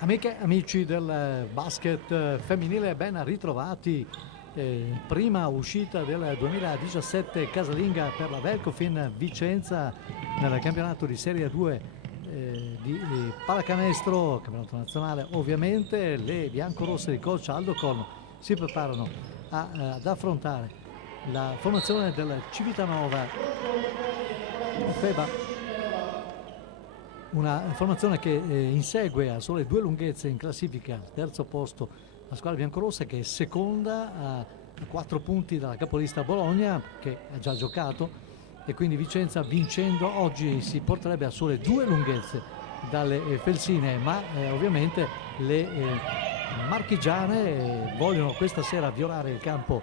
Amiche, amici del basket femminile, ben ritrovati. Prima uscita del 2017 casalinga per la Velcofin Vicenza nel campionato di Serie 2 di pallacanestro, campionato nazionale ovviamente. Le biancorosse di coach Aldo Corno si preparano ad affrontare la formazione del Civitanova FEBA, una formazione che insegue a sole 2 lunghezze in classifica al terzo posto la squadra biancorossa, che è seconda a 4 punti dalla capolista Bologna, che ha già giocato, e quindi Vicenza, vincendo oggi, si porterebbe a sole 2 lunghezze dalle felsine, ma ovviamente le marchigiane vogliono questa sera violare il campo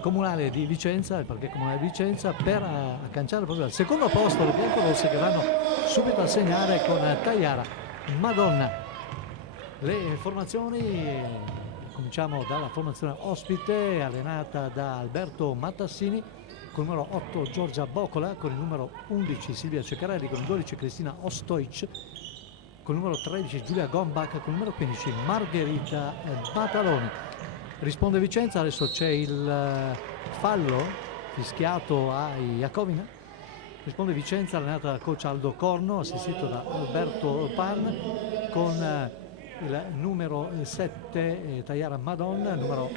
comunale di Vicenza, il parquet comunale di Vicenza, per agganciare proprio al secondo posto le biancorosse, che vanno subito a segnare con Taiara Madonna. Le formazioni, cominciamo dalla formazione ospite, allenata da Alberto Mattassini, con il numero 8 Giorgia Bocola, con il numero 11 Silvia Ceccarelli, con il 12 Cristina Ostoic, con il numero 13 Giulia Gombach, con il numero 15 Margherita Mataloni. Risponde Vicenza, adesso c'è il fallo fischiato a Iacovina. Risponde Vicenza, allenata dal coach Aldo Corno, assistito da Alberto Pan, con il numero 7 Taiara Madonna, il numero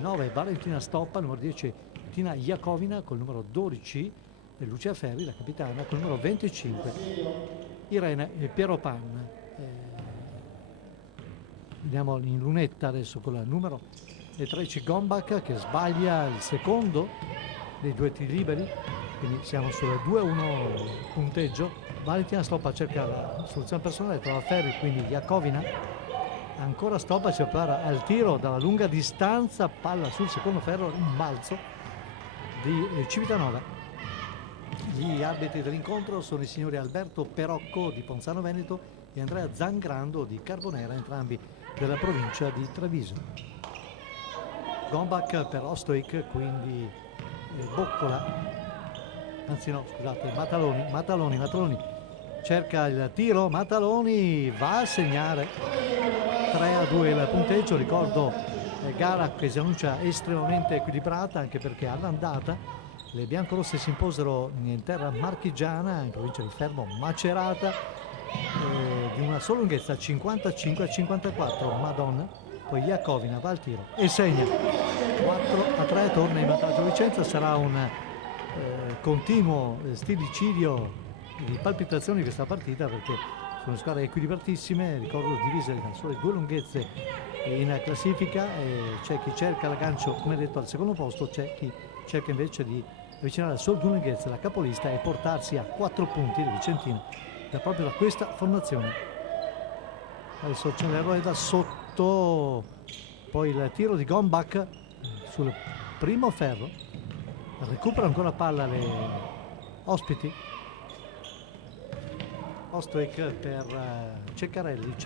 9 Valentina Stoppa, il numero 10 Tina Iacovina, col numero 12 Lucia Ferri, la capitana, col numero 25 Irene Piero Pan. Vediamo in lunetta adesso con il numero 13 Gombach, che sbaglia il secondo dei 2 tiri liberi, quindi siamo sul 2-1 punteggio. Valentina Stoppa cerca la soluzione personale, trova Ferri, quindi Iacovina, ancora Stoppa, si prepara al tiro dalla lunga distanza, palla sul secondo ferro, rimbalzo di Civitanova. Gli arbitri dell'incontro sono i signori Alberto Perocco di Ponzano Veneto e Andrea Zangrando di Carbonera, entrambi della provincia di Treviso. Gombach per Ostoic, quindi Boccola, anzi no, scusate, Mataloni cerca il tiro, Mataloni va a segnare 3-2 il punteggio. Ricordo gara che si annuncia estremamente equilibrata, anche perché all'andata le biancorosse si imposero in terra marchigiana, in provincia di Fermo Macerata, di una sola lunghezza, 55-54 Madonna. Poi Iacovina va al tiro e segna 4-3, torna in vantaggio Vicenza. Sarà un continuo stillicidio di palpitazioni di questa partita, perché sono squadre equilibratissime, ricordo divise da sole 2 lunghezze in classifica, e c'è chi cerca l'aggancio, come detto, al secondo posto, c'è chi cerca invece di avvicinare solo 2 lunghezze la capolista e portarsi a 4 punti le vicentine proprio da questa formazione. Adesso c'è l'errore da sotto, poi il tiro di Gombach sul primo ferro, recupera ancora palla le ospiti. Ostoic per Ceccarelli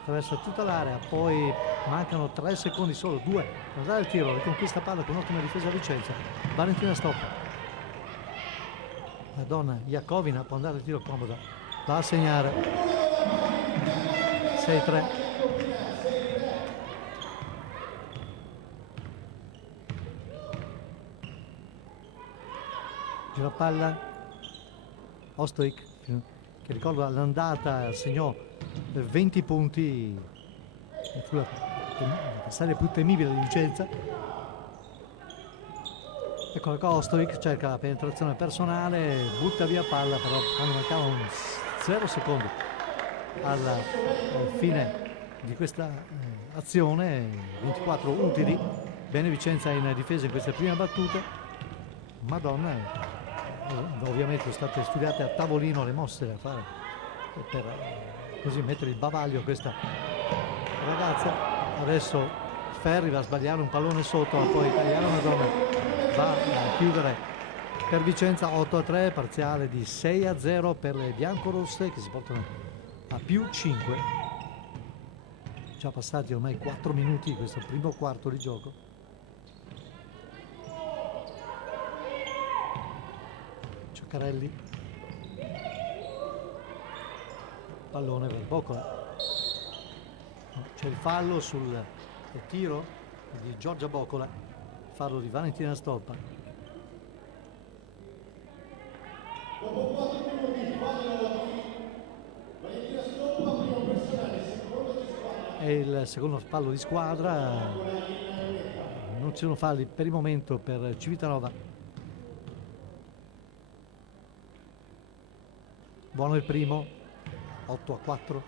attraversa tutta l'area, poi mancano 3 secondi, solo 2 per dare il tiro, riconquista palla con ottima difesa a Vicenza. Valentina Stoppa, Madonna Iacovina può andare al tiro comoda, va a segnare 6-3. Gira palla Ostoic, che ricordo all'andata segnò 20 punti, fu l'avversario più temibile di Vicenza. Ecco qua, Ostoic cerca la penetrazione personale, butta via palla, però quando mancava 0 secondi alla fine di questa azione, 24 utili, bene Vicenza in difesa in queste prime battute. Madonna, ovviamente sono state studiate a tavolino le mosse da fare per così mettere il bavaglio a questa ragazza. Adesso Ferri va a sbagliare un pallone sotto, ma poi Taiara Madonna va a chiudere per Vicenza. 8-3, parziale di 6-0 per le biancorosse, che si portano a più 5. Già passati ormai 4 minuti di questo primo quarto di gioco. Ceccarelli pallone per Boccola. C'è il fallo sul tiro di Giorgia Boccola, fallo di Valentina Stoppa. È il secondo fallo di squadra, non ci sono falli per il momento per Civitanova. Buono il primo, 8-4.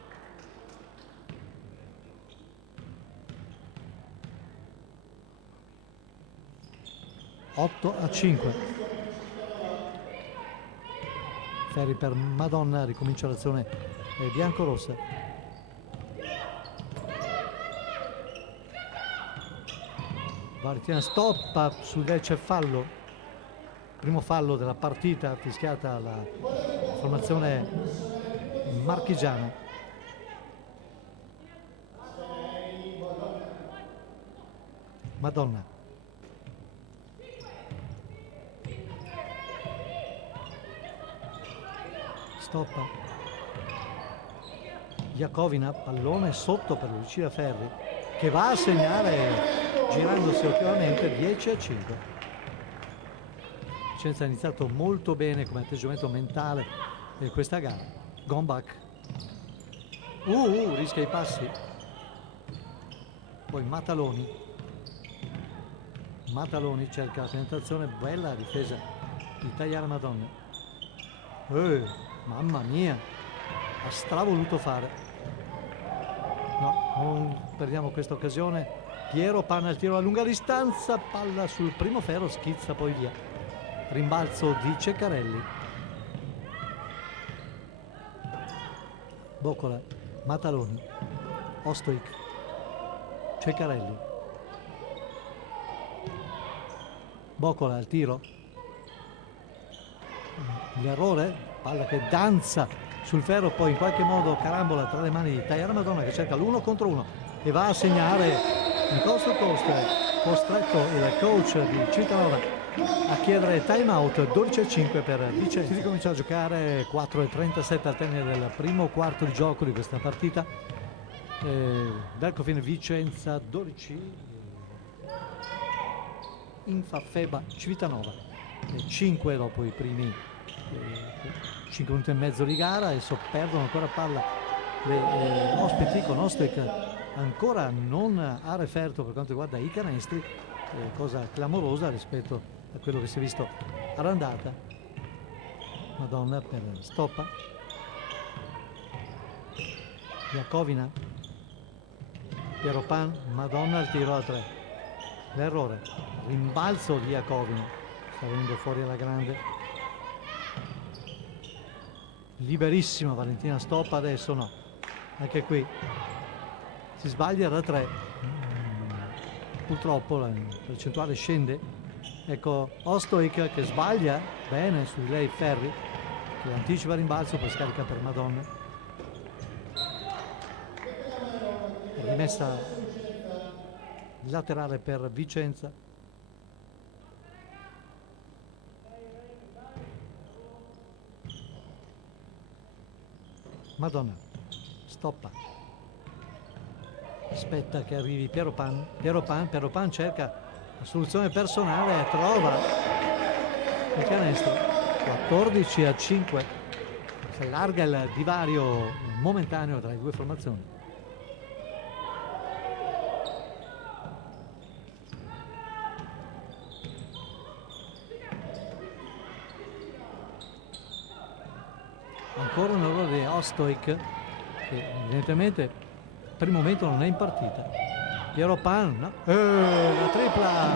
A 5. Ferri per Madonna, ricomincia l'azione biancorossa. Valentina Stoppa, su lei c'è fallo, primo fallo della partita fischiata alla formazione marchigiana. Madonna. Stoppa. Iacovina, pallone sotto per Lucia Ferri, che va a segnare girandosi ottimamente 10-5. Vicenza ha iniziato molto bene come atteggiamento mentale in questa gara. Gombach rischia i passi, poi Mataloni cerca la penetrazione, bella difesa di Tagliare Madonna. Mamma mia, ha stravoluto fare. No, non perdiamo questa occasione. Piero Panna il tiro a lunga distanza, palla sul primo ferro, schizza poi via. Rimbalzo di Ceccarelli. Boccola, Mataloni, Ostoic, Ceccarelli. Boccola al tiro. L'errore, palla che danza sul ferro, poi in qualche modo carambola tra le mani di Tagliare Madonna, che cerca l'1 contro 1 e va a segnare in costo costretto il coach di Civitanova a chiedere time out. 12-5 per Vicenza. Si ricomincia a giocare, 4:37 al termine del primo quarto di gioco di questa partita. Velcofine Vicenza 12, Infafeba Civitanova 5 dopo i primi 5 minuti e mezzo di gara. Adesso perdono ancora palla le ospiti, con Ostoic ancora non ha referto per quanto riguarda i canestri, cosa clamorosa rispetto a quello che si è visto all'andata. Madonna per Stoppa. Iacovina, Piero Pan, Madonna al tiro a 3. L'errore, rimbalzo di Iacovina, sta venendo fuori alla grande. Liberissima Valentina Stoppa, adesso no, anche qui si sbaglia da 3, purtroppo la percentuale scende. Ecco Ostoic che sbaglia bene su di lei Ferri, che anticipa il rimbalzo, poi scarica per Madonna. Rimessa laterale per Vicenza. Madonna, Stoppa, aspetta che arrivi Piero Pan cerca la soluzione personale e trova il canestro. 14-5, si allarga il divario momentaneo tra le due formazioni. Ancora un errore di Ostoic, che evidentemente per il momento non è in partita. Piero Pan, no? La tripla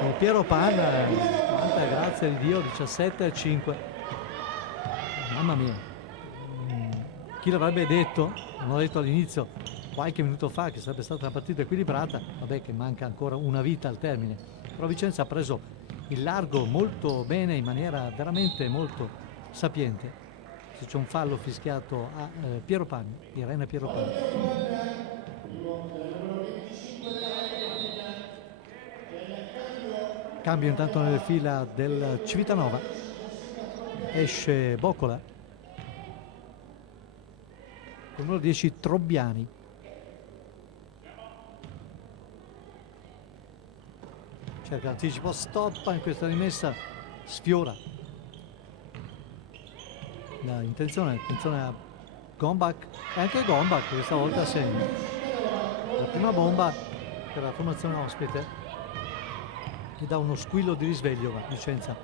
di Piero Pan, quanta grazia di Dio, 17-5. Mamma mia, chi l'avrebbe detto? Non l'ho detto all'inizio, qualche minuto fa, che sarebbe stata una partita equilibrata. Vabbè, che manca ancora una vita al termine, però Vicenza ha preso il largo molto bene, in maniera veramente molto sapiente. Se c'è un fallo fischiato a Piero Pan, Irene Piero Pan. Cambio intanto nelle fila del Civitanova, esce Boccola, numero 10 Trobbiani. Cerca l'anticipo, stoppa in questa rimessa, sfiora. Attenzione a Gombak, e anche Gombak questa volta segna. La prima bomba per la formazione ospite gli dà uno squillo di risveglio, ma Vicenza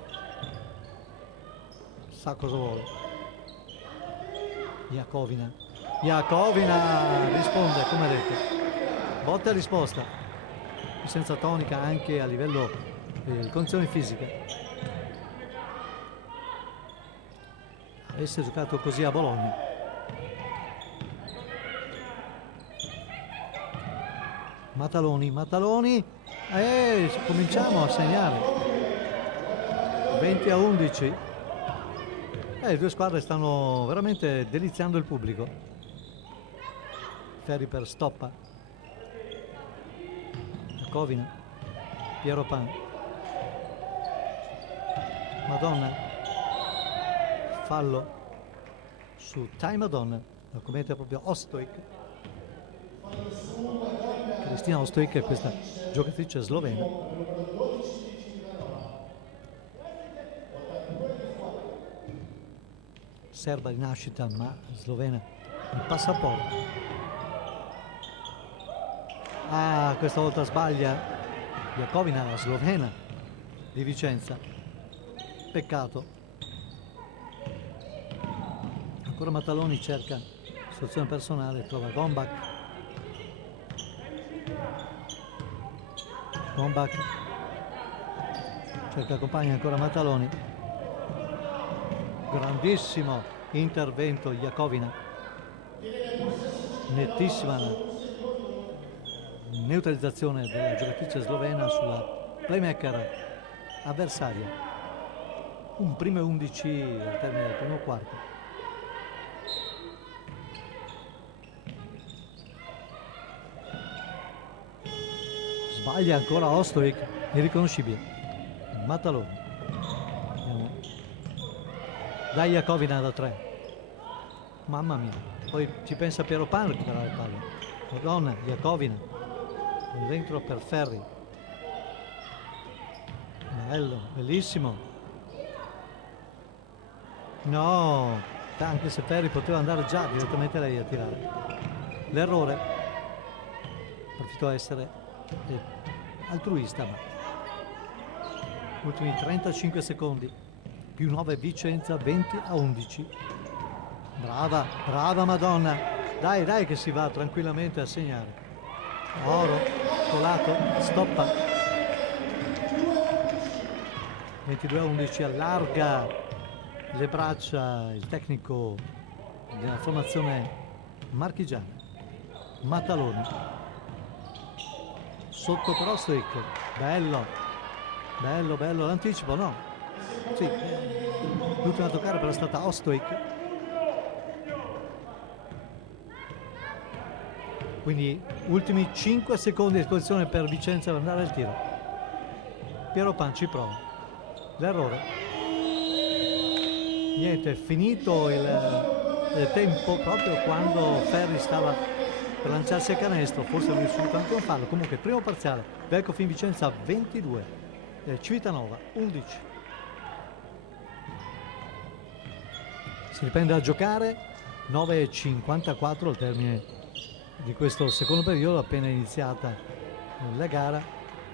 sa cosa vuole. Iacovina risponde come detto, botta e risposta, senza tonica anche a livello di condizioni fisiche. Avesse giocato così a Bologna. Mataloni, cominciamo a segnare. 20-11. Le due squadre stanno veramente deliziando il pubblico. Ferri per Stoppa, Covina, Piero Pan, Madonna, fallo su Ty Madonna, la commette proprio Ostojic. Kristina Ostojic è questa giocatrice slovena. Serba di nascita ma slovena il passaporto. Questa volta sbaglia Iacovina, la slovena di Vicenza. Peccato. Ancora Mataloni cerca soluzione personale, trova Gombak. Cerca compagna ancora Mataloni. Grandissimo intervento Iacovina, nettissima neutralizzazione della giocatrice slovena sulla playmaker avversaria. Un primo 11 al termine del primo quarto. Sbaglia ancora Ostojic, irriconoscibile. Mataloni. Dai Iacovina da 3. Mamma mia. Poi ci pensa Piero Pan a recuperare il pallone. Madonna, Iacovina. Dentro per Ferri. Bello, bellissimo. No, anche se Ferri poteva andare già direttamente lei a tirare. L'errore. Profitto a essere altruista, ma ultimi 35 secondi. Più 9 Vicenza, 20-11. Brava Madonna. Dai che si va tranquillamente a segnare. Oro, colato, stoppa. 22-11, allarga le braccia il tecnico della formazione marchigiana. Mataloni. Sotto per Ostojic. Bello, l'anticipo, no? Sì, l'ultima a toccare però è stata Ostojic. Quindi ultimi 5 secondi a disposizione per Vicenza per andare al tiro. Piero Pan ci prova. L'errore. Niente, è finito il tempo proprio quando Ferri stava per lanciarsi a canestro, forse non è riuscito anche a farlo. Comunque primo parziale, Velkofin Vicenza 22, Civitanova 11. Si riprende a giocare, 9:54 al termine di questo secondo periodo, appena iniziata la gara,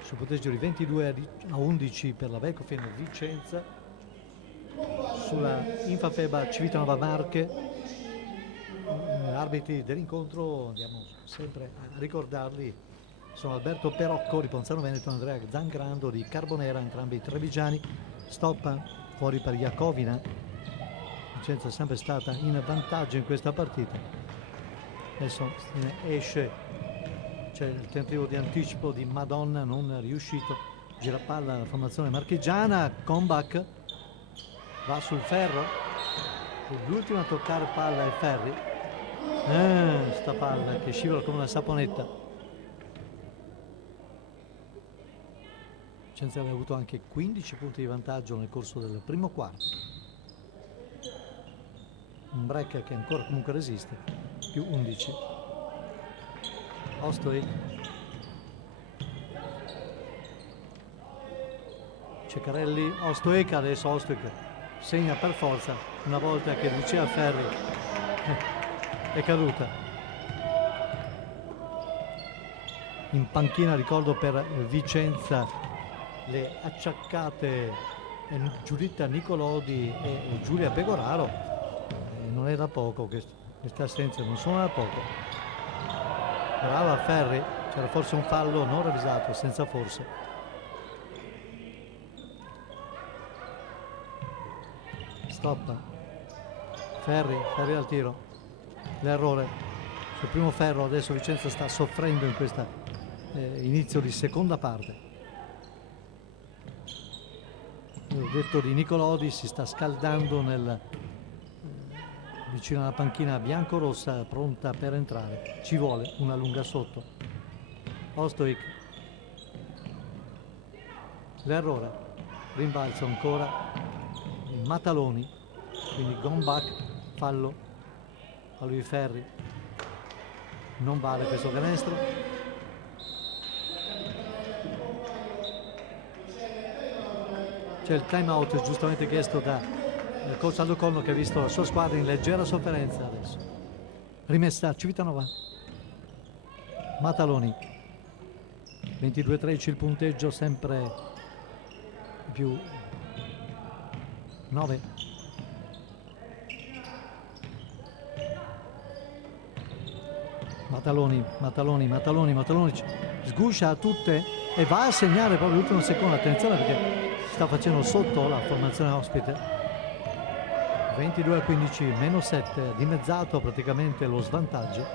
sul punteggio di 22-11 per la Velkofin Vicenza, sulla Infafeba Civitanova Marche. Arbitri dell'incontro, andiamo sempre a ricordarli, sono Alberto Perocco di Ponzano Veneto, Andrea Zangrando di Carbonera, entrambi trevigiani. Stoppa fuori per Iacovina. Vicenza è sempre stata in vantaggio in questa partita. Adesso esce, c'è il tentativo di anticipo di Madonna, non riuscito. Girapalla la formazione marchigiana, comeback, va sul ferro, l'ultimo a toccare palla è Ferri. Sta palla che scivola come una saponetta. Vicenza aveva avuto anche 15 punti di vantaggio nel corso del primo quarto. Un break che ancora comunque resiste. più 11. Ostojic, Ceccarelli, Ostojic, adesso Ostojic segna per forza una volta che Lucia Ferri è caduta. In panchina, ricordo, per Vicenza le acciaccate Giuditta Nicolodi e Giulia Pegoraro. Non è da poco, queste assenze non sono da poco. Brava Ferri, c'era forse un fallo non ravvisato, senza forse. Stoppa Ferri al tiro, l'errore sul primo ferro. Adesso Vicenza sta soffrendo in questa inizio di seconda parte. Ho detto di Nicolodi, si sta scaldando vicino alla panchina bianco-rossa, pronta per entrare. Ci vuole una lunga sotto. Ostojic, l'errore, rimbalzo ancora Mataloni, quindi gone back, fallo di Ferri, non vale questo canestro. C'è il time out giustamente chiesto da coach Aldo Colno, che ha visto la sua squadra in leggera sofferenza adesso. Rimessa Civitanova. Mataloni, 22-13 il punteggio, sempre più 9. Mataloni sguscia a tutte e va a segnare proprio l'ultimo secondo. Attenzione, perché sta facendo sotto la formazione ospite. 22-15, meno 7, dimezzato praticamente lo svantaggio.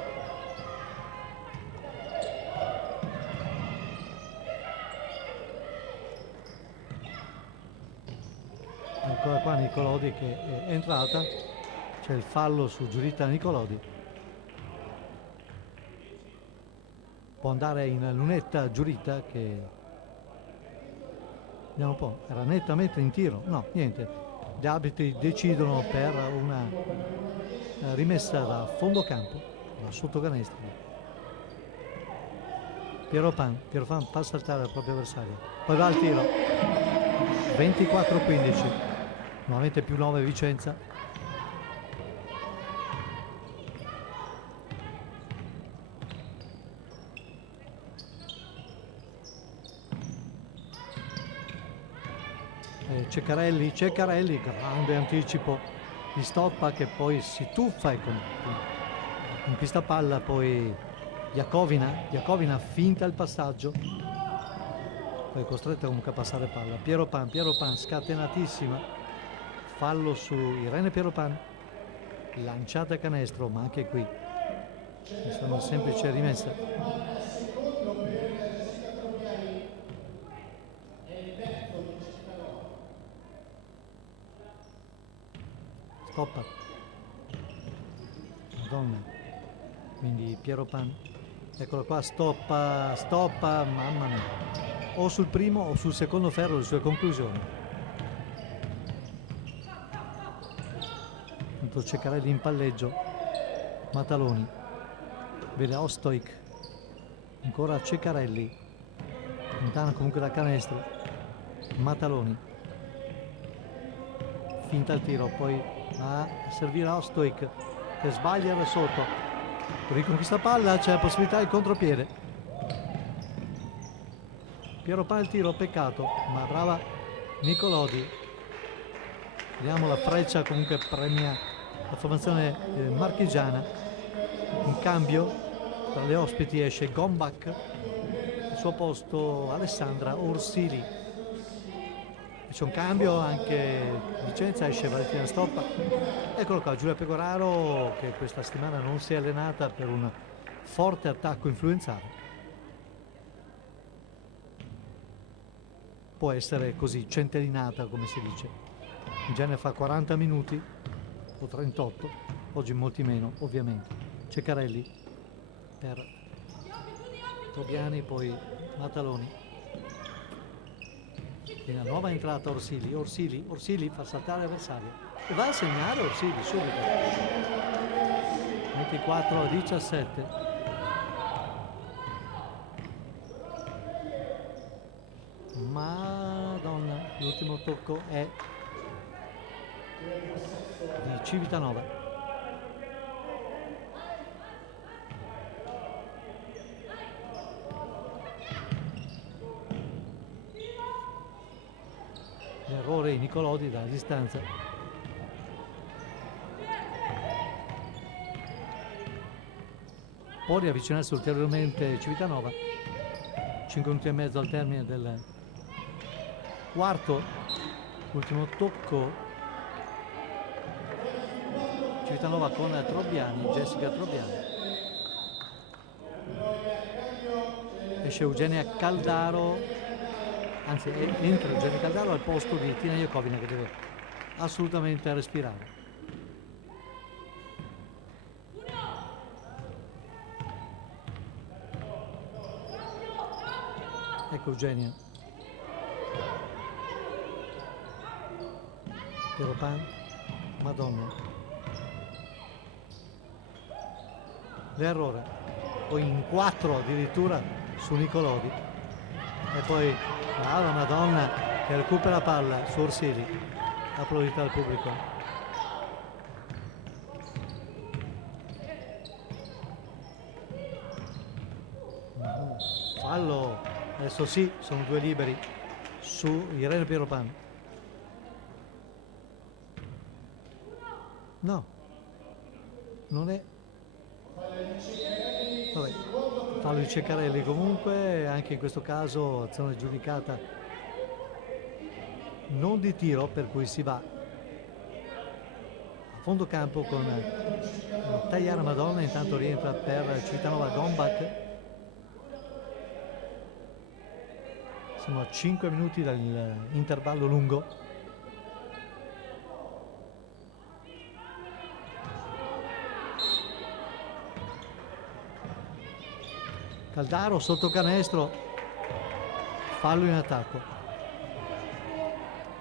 Ancora qua Nicolodi che è entrata, c'è il fallo su Giuditta Nicolodi. Può andare in lunetta Giuditta, che vediamo un po', era nettamente in tiro. No, niente, gli arbitri decidono per una rimessa da fondo campo, da sotto canestro. Piero Pan fa saltare il proprio avversario, poi va al tiro. 24-15, nuovamente più 9 Vicenza. Ceccarelli, grande anticipo di Stoppa, che poi si tuffa e in questa palla poi Iacovina finta il passaggio, poi è costretta comunque a passare palla. Piero Pan scatenatissima, fallo su Irene Piero Pan, lanciata a canestro, ma anche qui questa è una semplice rimessa. Stoppa, Madonna, quindi Piero Pan, eccolo qua, stoppa, mamma mia, o sul primo o sul secondo ferro le sue conclusioni. Intanto Ceccarelli in palleggio, Mataloni, vede Ostojic, ancora Ceccarelli, lontano comunque dal canestro, Mataloni, finta il tiro, poi a servire Ostojic che sbaglia da sotto, riconquista palla, c'è la possibilità di contropiede. Piero Pan il tiro, peccato, ma brava Nicolodi. Vediamo la freccia, comunque premia la formazione marchigiana. In cambio tra le ospiti esce Gombach, al suo posto Alessandra Orsili. C'è un cambio anche Vicenza, esce Valentina Stoppa. Eccolo qua Giulia Pegoraro, che questa settimana non si è allenata per un forte attacco influenzato. Può essere così centellinata, come si dice. In genere fa 40 minuti o 38, oggi molti meno ovviamente. Ceccarelli per Tobiani, poi Mataloni. Una nuova entrata Orsili fa saltare l'avversario e va a segnare Orsili subito. 24-17. Madonna, l'ultimo tocco è di Civitanova. L'errore di Nicolodi dalla distanza. Può riavvicinarsi ulteriormente Civitanova. 5 minuti e mezzo al termine del quarto. Ultimo tocco. Civitanova con Trobbiani, Jessica Trobbiani. Esce Eugenia Caldaro, anzi entra Eugenia Caldaro al posto di Tina Iacovina, che deve assolutamente respirare. Ecco Eugenia. Piero Pan, Madonna. L'errore, poi in 4 addirittura su Nicolodi. E poi brava Madonna che recupera palla su Orsili. Applaudita dal pubblico. Fallo. Adesso sì, sono 2 liberi su Irene Piero Pan. No, non è. Vabbè, fallo di Ceccarelli comunque, anche in questo caso azione giudicata non di tiro, per cui si va a fondo campo con Tagliara Madonna. Intanto rientra per Civitanova Gombach. Siamo a 5 minuti dall'intervallo lungo. Caldaro sotto canestro, fallo in attacco.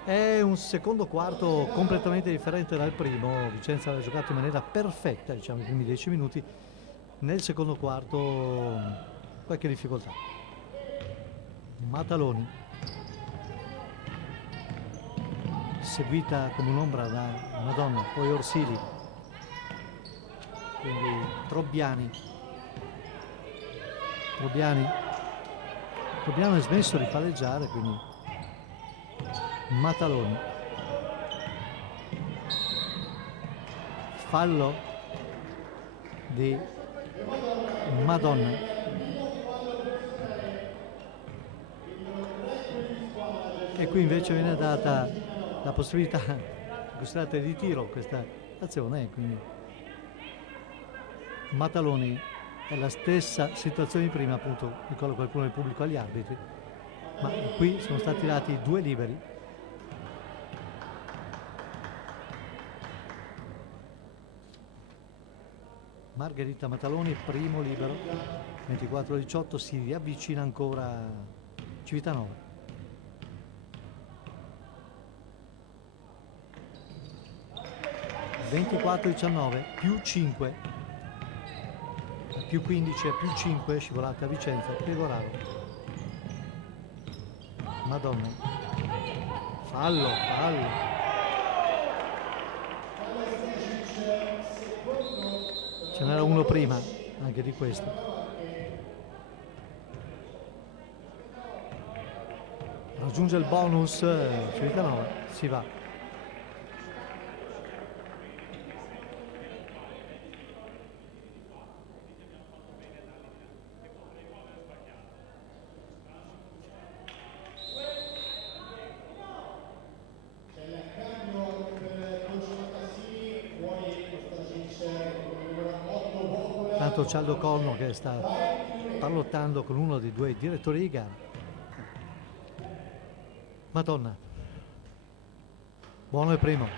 È un secondo quarto completamente differente dal primo. Vicenza ha giocato in maniera perfetta, diciamo, i primi 10 minuti. Nel secondo quarto qualche difficoltà. Mataloni, seguita come un'ombra da Madonna, poi Orsili, quindi Trobbiani ha smesso di palleggiare, quindi Mataloni. Fallo di Madonna. E qui invece viene data la possibilità considerata di tiro questa azione, quindi Mataloni. È la stessa situazione di prima, appunto, ricordo qualcuno del pubblico agli arbitri, ma qui sono stati dati 2 liberi. Margherita Mataloni, primo libero, 24-18, si riavvicina ancora Civitanova. (24-19) più 5. Più 15 e più 5, scivolata a Vicenza, Pegoraro. Madonna. Fallo. Ce n'era uno prima, anche di questo. Raggiunge il bonus, Civitanova, si va. Cialdo Colno che sta pallottando con uno dei 2 direttori di gara. Madonna, buono il primo,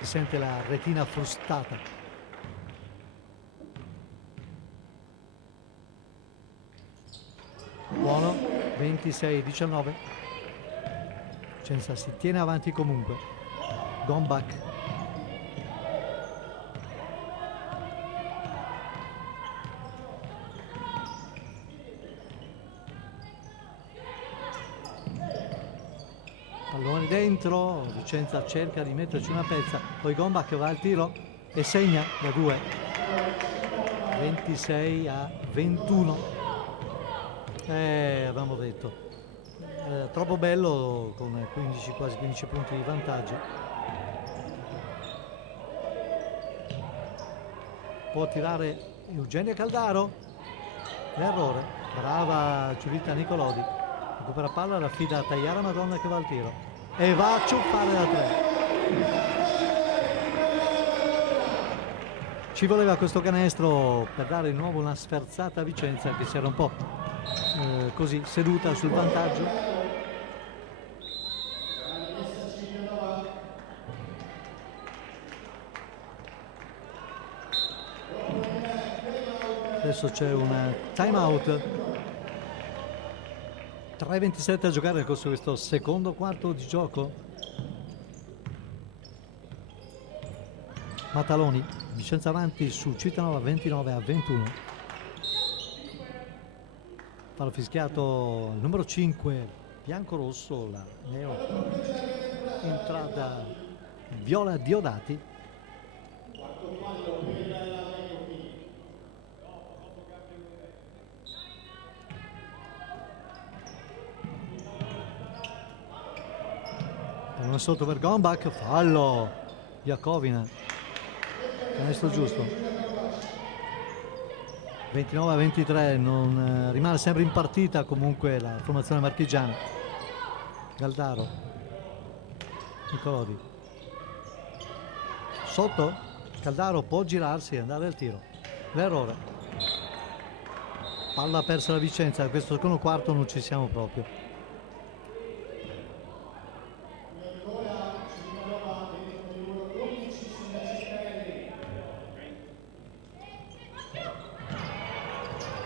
si sente la retina frustata. Buono, 26-19. Vicenza si tiene avanti comunque. Gombach. pallone dentro, Vicenza cerca di metterci una pezza, poi Gombach va al tiro e segna da 2, 26-21. Avevamo detto, troppo bello con 15, quasi 15 punti di vantaggio. Può tirare Eugenia Caldaro, l'errore, brava Giulietta Nicolodi, recupera palla, la affida a Taiara Madonna che va al tiro e va a ciuffare da 3. Ci voleva questo canestro per dare di nuovo una sferzata a Vicenza, che si era un po' così seduta sul vantaggio. Adesso c'è un time out, 3:27 a giocare nel corso di questo secondo quarto di gioco. Mataloni, Vicenza avanti su Civitanova 29-21. Fallo fischiato il numero 5 bianco-rosso, la neo entrata Viola Diodati. Pallone sotto per Gombach, fallo Iacovina, canestro giusto. 29-23, non rimane sempre in partita comunque la formazione marchigiana. Caldaro, Nicolodi sotto, Caldaro può girarsi e andare al tiro, l'errore, palla persa la Vicenza. Da questo secondo quarto non ci siamo proprio.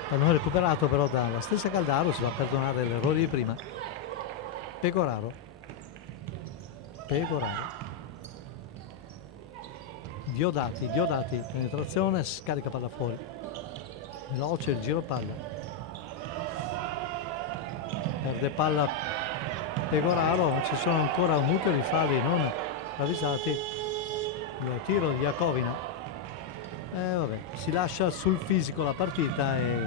Hanno recuperato però dalla stessa Caldaro, si va a perdonare l'errore di prima. Pecoraro, Diodati, penetrazione, scarica palla fuori, veloce il giro palla, perde palla Pecoraro, ci sono ancora un mucchio di falli non ravvisati, il tiro di Iacovina. Vabbè, si lascia sul fisico la partita e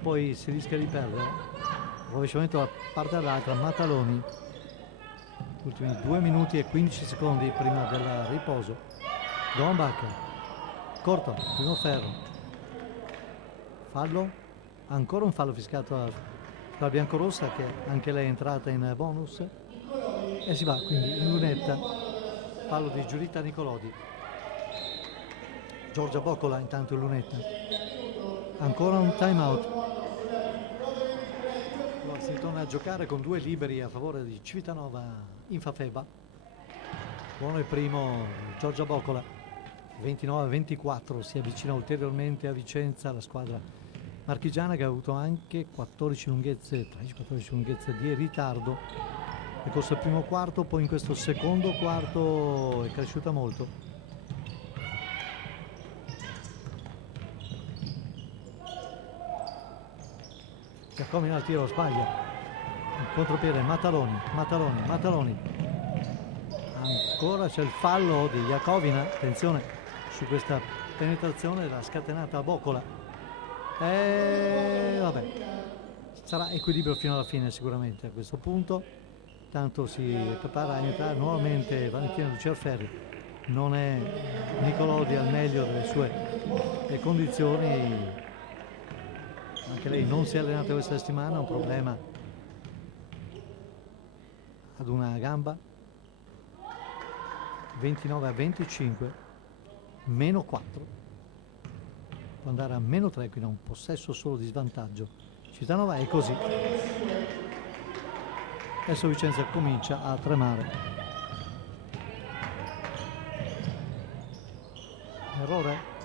poi si rischia di perdere. Rovesciamento da parte all'altra, Mataloni, ultimi 2 minuti e 15 secondi prima del riposo. Gombach, corto, primo ferro, fallo, ancora un fallo fischiato dalla biancorossa, che anche lei è entrata in bonus e si va quindi in lunetta. Fallo di Giulietta Nicolodi. Giorgia Boccola intanto in lunetta, ancora un time out. Allora si torna a giocare con 2 liberi a favore di Civitanova in Fafeba. Buono il primo Giorgia Boccola. 29-24, si avvicina ulteriormente a Vicenza la squadra marchigiana, che ha avuto anche 14 lunghezze di ritardo nel corso del primo quarto, poi in questo secondo quarto è cresciuta molto. Iacovina al tiro, sbaglia, il contropiede Mataloni, ancora c'è il fallo di Iacovina, attenzione su questa penetrazione, l'ha scatenata a Boccola, vabbè, sarà equilibrio fino alla fine sicuramente a questo punto. Tanto si prepara a entrare nuovamente Valentina Lucerferri, non è Nicolodi al meglio delle sue condizioni. Anche lei non si è allenata questa settimana, un problema ad una gamba. 29-25, meno 4, può andare a meno 3, quindi ha un possesso solo di svantaggio. Civitanova è così. Adesso Vicenza comincia a tremare. Errore?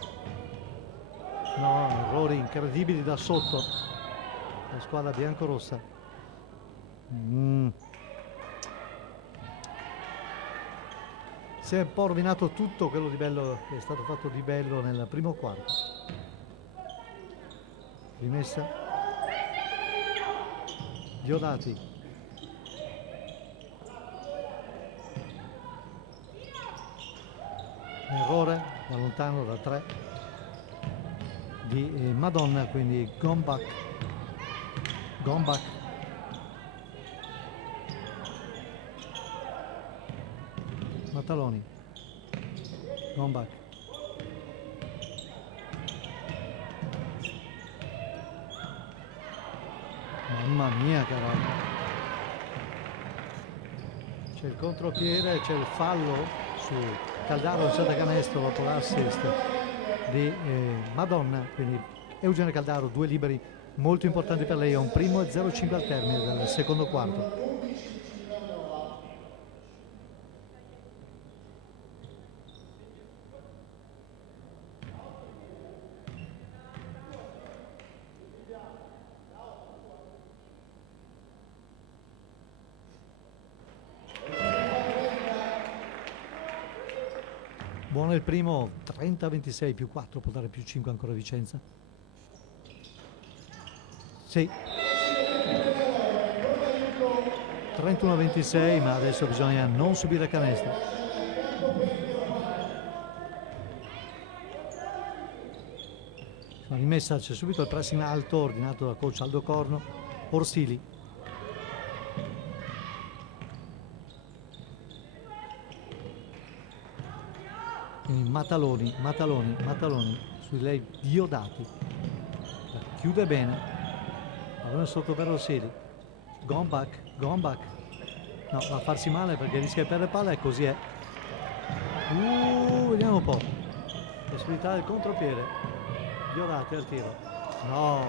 No, errori incredibili da sotto la squadra biancorossa. Si è un po' rovinato tutto quello di bello che è stato fatto di bello nel primo quarto. Rimessa Diodati, errore da lontano da 3 di Madonna, quindi Gombak. Mataloni, Gombak, mamma mia che roba, c'è il contropiede, c'è il fallo su Caldaro, c'è canestro dopo l'assist di Madonna, quindi Eugenio Caldaro, 2 liberi molto importanti per lei, a un primo e 0-5 al termine del secondo quarto. Buono il primo, 30-26 più 4, può dare più 5 ancora Vicenza. Sì. 31-26, ma adesso bisogna non subire canestro. Sono rimessa, c'è subito il pressing alto ordinato dal coach Aldo Corno. Orsili. Quindi Mataloni su lei Diodati, la chiude bene, allora sotto per Orsili. Gombak, no, va a farsi male perché rischia di perdere palla e così è. Vediamo un po', possibilità del contropiede, Diodati al tiro, no,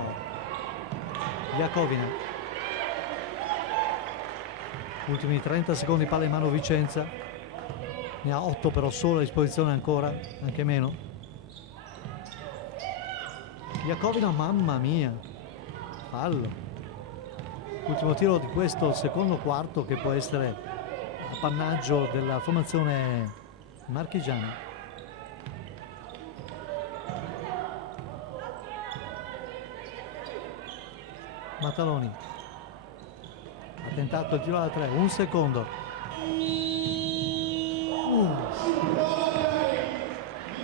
Iacovina, ultimi 30 secondi, palla in mano Vicenza. Ne ha 8 però solo a disposizione ancora, anche meno. Iacovina, mamma mia, fallo. Ultimo tiro di questo secondo quarto che può essere appannaggio della formazione marchigiana. Mataloni ha tentato il tiro da 3, un secondo.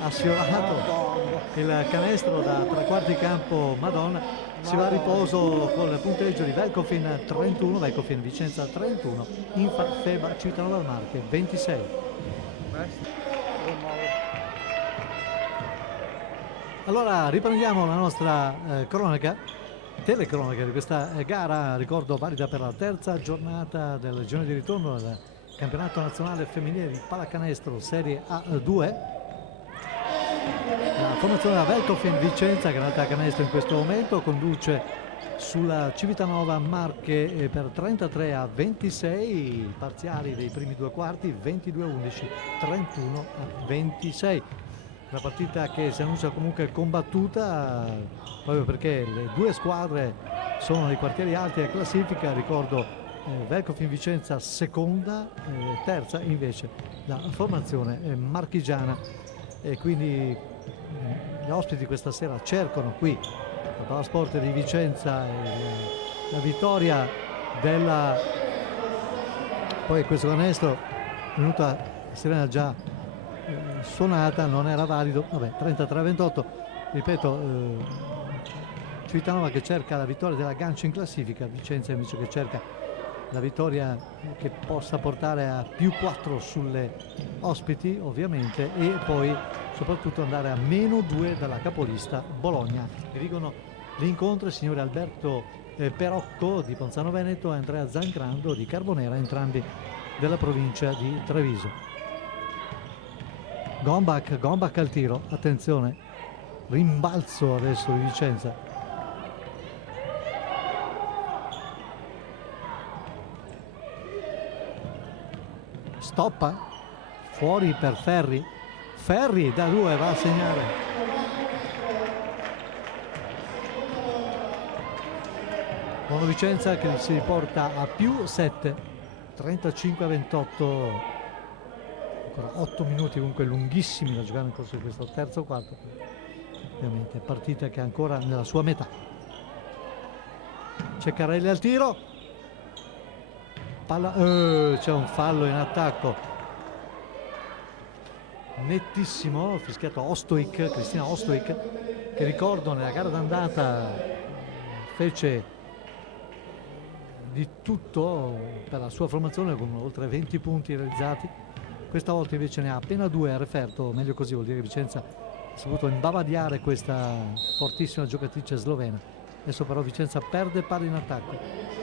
Ha sfiorato il canestro da 3 quarti campo Madonna. Si va a riposo con il punteggio di Velkofin 31, Velkofin Vicenza 31, Feba Civitanova Marche 26. Allora riprendiamo la nostra telecronaca di questa gara, ricordo valida per la terza giornata del girone di ritorno del campionato nazionale femminile di pallacanestro Serie A2. La formazione della Velkofin Vicenza, che è andata a canestro in questo momento, conduce sulla Civitanova Marche per 33-26, parziali dei primi 2 quarti 22-11, 31-26. Una partita che si annuncia comunque combattuta proprio perché le 2 squadre sono nei quartieri alti della classifica. Ricordo Velkofin Vicenza seconda, terza invece la formazione marchigiana, e quindi gli ospiti questa sera cercano qui la Palasport di Vicenza la vittoria della, poi questo canestro venuta sirena già suonata, non era valido, vabbè, 33-28, ripeto, Civitanova che cerca la vittoria della Gancio in classifica, Vicenza invece che cerca la vittoria che possa portare a più 4 sulle ospiti ovviamente, e poi soprattutto andare a -2 dalla capolista Bologna. Dirigono l'incontro il signore Alberto Perocco di Ponzano Veneto e Andrea Zangrando di Carbonera, entrambi della provincia di Treviso. Gombak al tiro, attenzione, rimbalzo adesso di Vicenza. Stoppa, fuori per Ferri da 2 va a segnare. Buono Vicenza che si riporta a più 7, 35-28, ancora 8 minuti comunque lunghissimi da giocare nel corso di questo terzo quarto, ovviamente partita che è ancora nella sua metà. Ceccarelli al tiro, palla, c'è un fallo in attacco, nettissimo, fischiato Ostojic, Cristina Ostojic, che ricordo nella gara d'andata fece di tutto per la sua formazione con oltre 20 punti realizzati. Questa volta invece ne ha appena 2, ha referto, meglio così, vuol dire che Vicenza ha saputo imbavagliare questa fortissima giocatrice slovena. Adesso però Vicenza perde palla in attacco.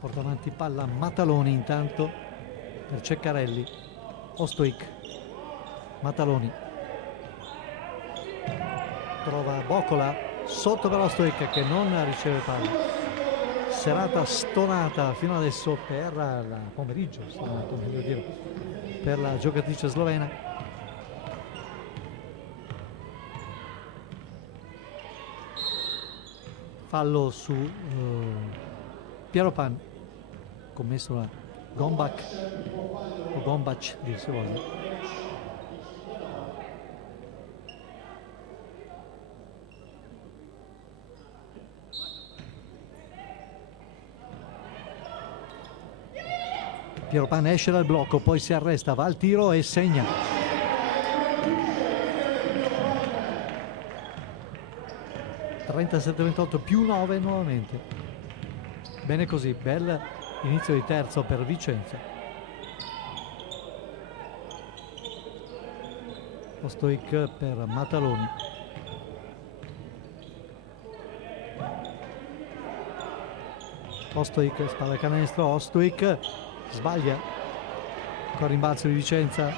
Porta avanti palla Mataloni intanto per Ceccarelli. Ostojic, Mataloni trova Bocola sotto per Ostojic che non riceve palla. Serata stonata fino adesso per il pomeriggio, stonato, meglio dire, per la giocatrice slovena. Fallo su Piero Pan, commesso da Gombach o Gombac dir si voglia. Piero Pan esce dal blocco, poi si arresta, va al tiro e segna. (37-28) più 9 nuovamente. Bene così, bel inizio di terzo per Vicenza. Ostojic per Mataloni. Ostojic, spalla canestro, Ostojic sbaglia. Ancora rimbalzo di Vicenza.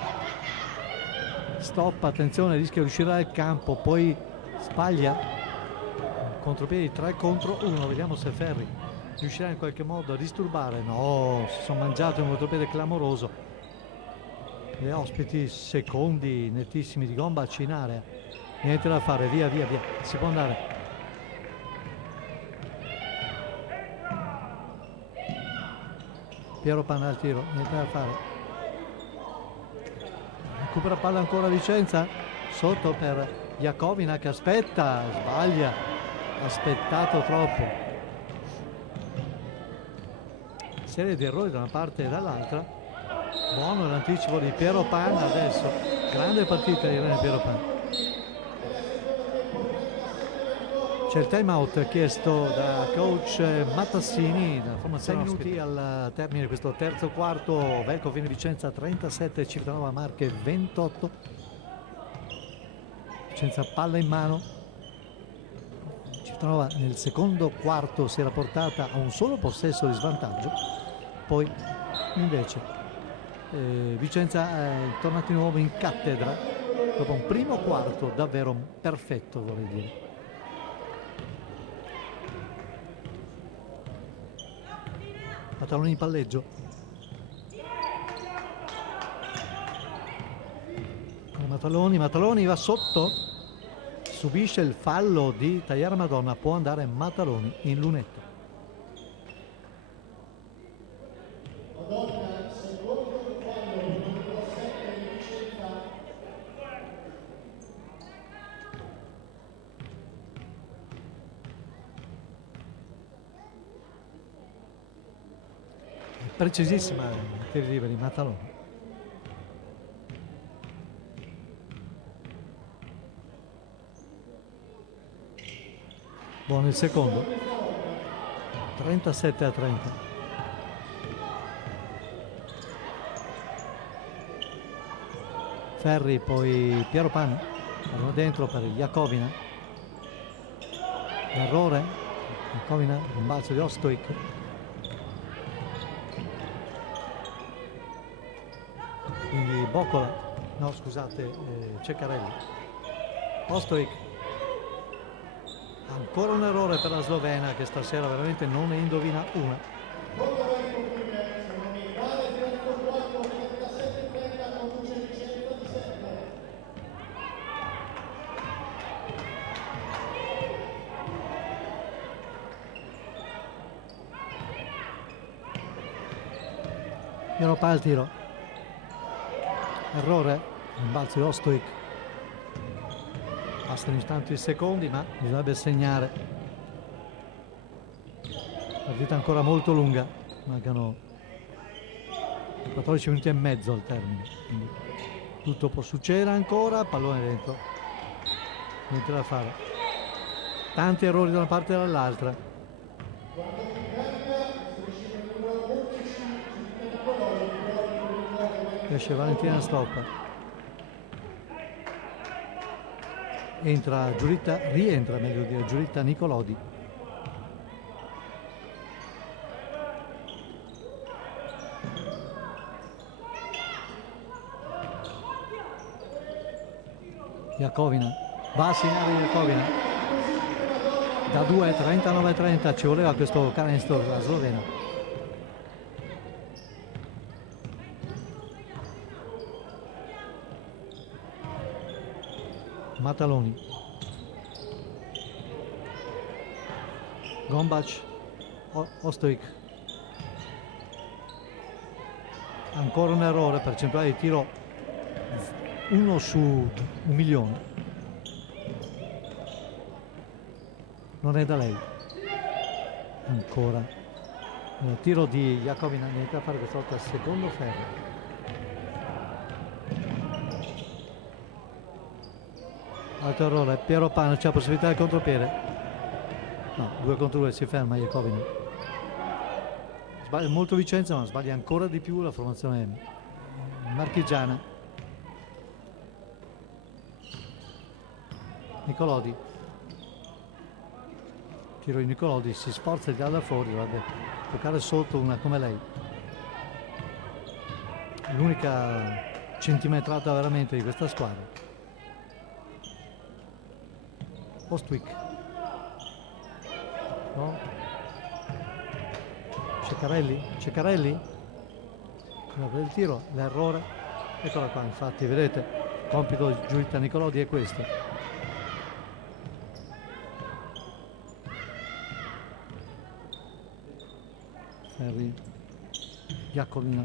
Stop, attenzione, rischia di uscire dal campo, poi sbaglia. Contropiedi 3 contro 1, vediamo se Ferri riuscirà in qualche modo a disturbare. No, si sono mangiati un contropiede clamoroso. Le ospiti, secondi nettissimi di Gombac in area. Niente da fare, via, si può andare. Piero Pan al tiro, niente da fare. Recupera palla ancora Vicenza, sotto per Jakovina che aspetta, sbaglia, aspettato troppo. Serie di errori da una parte e dall'altra. Buono l'anticipo di Piero Pan adesso, grande partita di Piero Pan. C'è il time out chiesto da coach Matassini, da formazione 6 minuti al termine di questo terzo quarto. Velco Fine Vicenza 37, Civitanova Marche 28. Vicenza palla in mano. Civitanova nel secondo quarto si era portata a un solo possesso di svantaggio, poi invece Vicenza è tornata di nuovo in cattedra dopo un primo quarto davvero perfetto, vorrei dire. Mataloni in palleggio. Mataloni va sotto, subisce il fallo di Tagliara Madonna, può andare Mataloni in lunetta. Precisissima il tiro liberi Mataloni. Buono il secondo, 37-30. Ferri, poi Piero Pan, vanno dentro per Jakovina. Errore, Jakovina, rimbalzo di Ostojic. Quindi Bocola, no scusate, Ceccarelli. Ostojic. Ancora un errore per la slovena che stasera veramente non ne indovina una. Piero al tiro. Errore, rimbalzo di Ostojic. Passano istanti secondi, ma bisognerebbe segnare. Partita ancora molto lunga, mancano 14 minuti e mezzo al termine, quindi tutto può succedere ancora. Pallone dentro, niente da fare, tanti errori da una parte e dall'altra. Esce Valentina Stoppa, entra Giulitta, rientra meglio dire Giulitta Nicolodi. Jakovina va a segnare Jakovina da 2, 39-30, ci voleva questo canestro della Slovena. Mataloni, Gombac, Ostojic, ancora un errore, percentuale di tiro 1 su 1.000.000, non è da lei ancora. Il tiro di Jakovina, niente a fare questa volta, secondo ferro. Altro errore, Piero Pan, c'è la possibilità del contropiede. No, 2 contro 2, si ferma Jakovina. Sbaglia molto Vicenza, ma sbaglia ancora di più la formazione marchigiana. Nicolodi, tiro di Nicolodi, si sforza di tirare da fuori, dovrebbe toccare sotto una come lei. L'unica centimetrata veramente di questa squadra. Ostwick, no? Ceccarelli per il tiro, l'errore, eccola qua, infatti vedete il compito di Giulitta Nicolodi è questo. Ferri, Jakovina,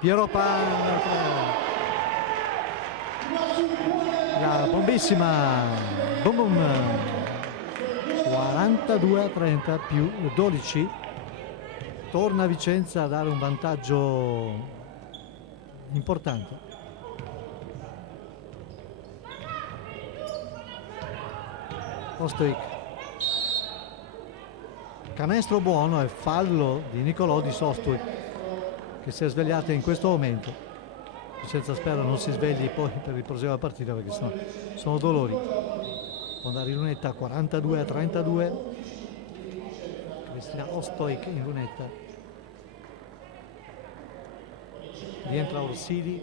Piero Pan, la bombissima, boom boom, 42-30 più 12, torna Vicenza a dare un vantaggio importante. Ostojic, canestro buono e fallo di Nicolodi su Ostojic, che si è svegliata in questo momento. Vicenza spera non si svegli poi per il proseguo della partita, perché sono dolori. Può andare in lunetta 42-32. Cristina Ostojic in lunetta. Rientra Orsini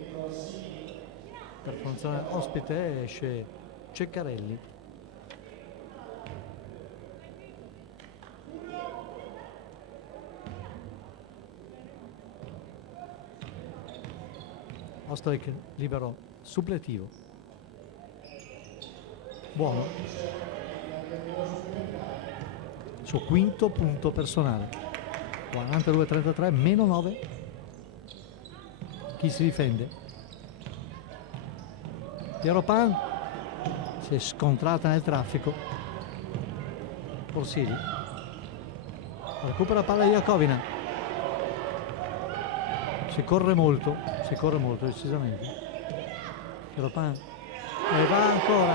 per formazione ospite, esce Ceccarelli. Ostojic libero suppletivo, buono, il suo quinto punto personale. 42-33 meno 9. Chi si difende? Piero Pan si è scontrata nel traffico. Orsini recupera la palla di Jakovina. Si corre molto decisamente. Piero Pan e va ancora,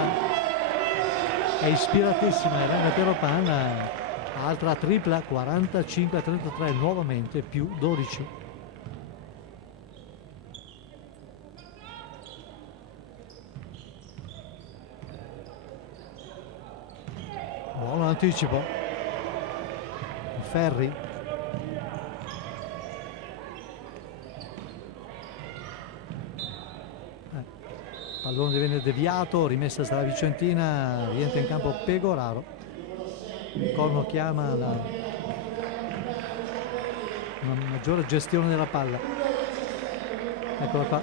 è ispiratissima Elena Piero Pan, altra tripla, 45-33 nuovamente più 12. Buono anticipo, Ferri, pallone viene deviato, rimessa dalla Vicentina, rientra in campo Pegoraro. Il corno chiama una maggiore gestione della palla. Eccola qua.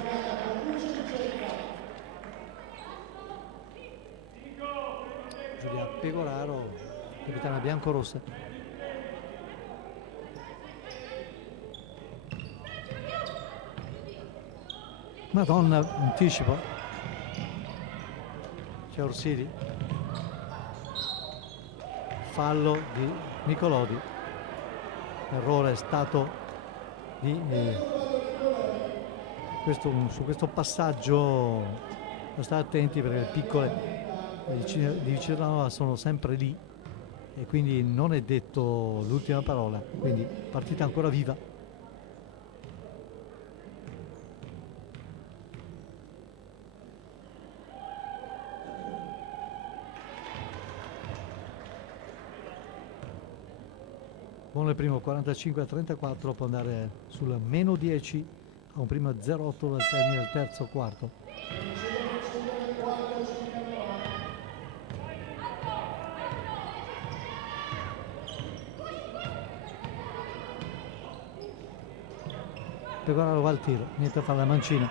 Giulia Pegoraro, capitana biancorossa. Madonna, anticipo. c'è Orsili, fallo di Nicolodi, errore è stato di su questo passaggio. State attenti perché le piccole di Cittadella sono sempre lì e quindi non è detto l'ultima parola, quindi partita ancora viva. Buono il primo, 45-34, può andare sul meno 10 a un primo 0-8 dal termine del terzo quarto. Pecoraro va al tiro, niente a fare la mancina,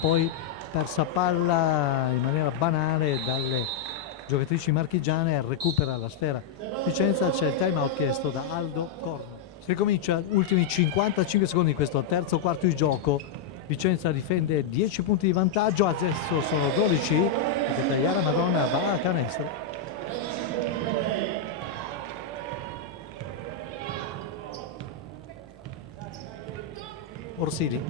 poi persa palla in maniera banale dalle giocatrici marchigiane, recupera la sfera Vicenza, c'è il time out chiesto da Aldo Corno. Si ricomincia, ultimi 55 secondi di questo terzo quarto di gioco, Vicenza difende 10 punti di vantaggio, adesso sono 12 perché Tagliara Madonna va a canestro. Orsili,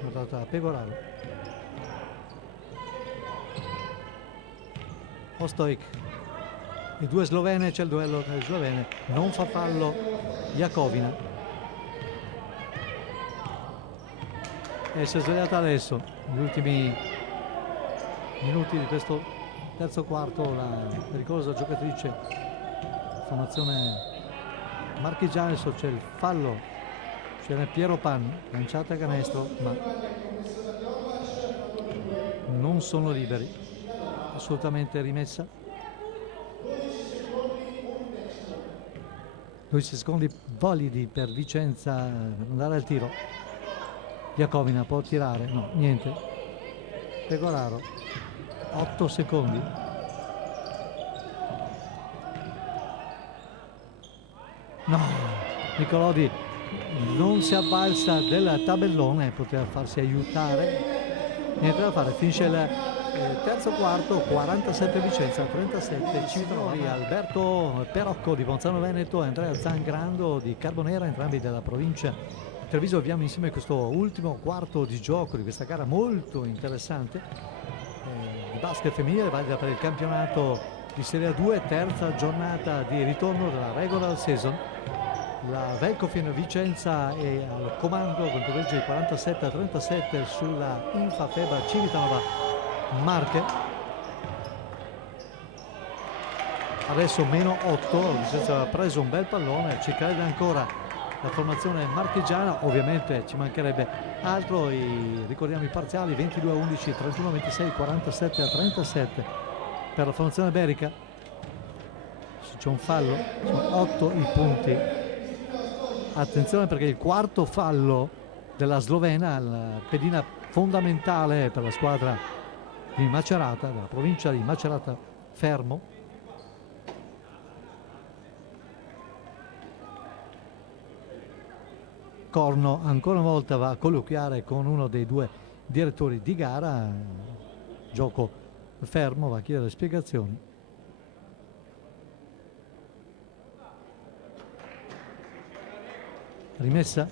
guardata da Pecoraro, Ostojic, i due slovene, c'è il duello tra le slovene, non fa fallo Jakovina, e si è svegliata adesso, negli ultimi minuti di questo terzo quarto, la pericolosa giocatrice formazione marchigiana. Adesso c'è il fallo, c'è Piero Pan, lanciata a canestro, ma non sono liberi, assolutamente rimessa. 12 secondi validi per Vicenza andare al tiro. Jakovina può tirare, no, niente. Pecoraro, 8 secondi. No, Nicolodi non si avvalsa del tabellone, poteva farsi aiutare, niente da fare, finisce il terzo quarto, 47 Vicenza, 37 Civitanova. Alberto Perocco di Ponzano Veneto e Andrea Zangrando di Carbonera, entrambi della provincia di Treviso. Abbiamo insieme questo ultimo quarto di gioco di questa gara molto interessante di basket femminile, valida per il campionato di Serie A2, terza giornata di ritorno della regular season. La Velcofin Vicenza è al comando con il punteggio di 47-37 sulla Infafeba Civitanova Marche. Adesso meno 8, Vicenza ha preso un bel pallone, ci crede ancora la formazione marchigiana, ovviamente ci mancherebbe altro. Ricordiamo i parziali: 22-11, 31-26, 47-37 per la formazione berica. C'è un fallo, sono 8 i punti. Attenzione perché il quarto fallo della slovena, la pedina fondamentale per la squadra di Macerata, della provincia di Macerata Fermo. Corno ancora una volta va a colloquiare con uno dei due direttori di gara, gioco fermo, va a chiedere spiegazioni. Rimessa,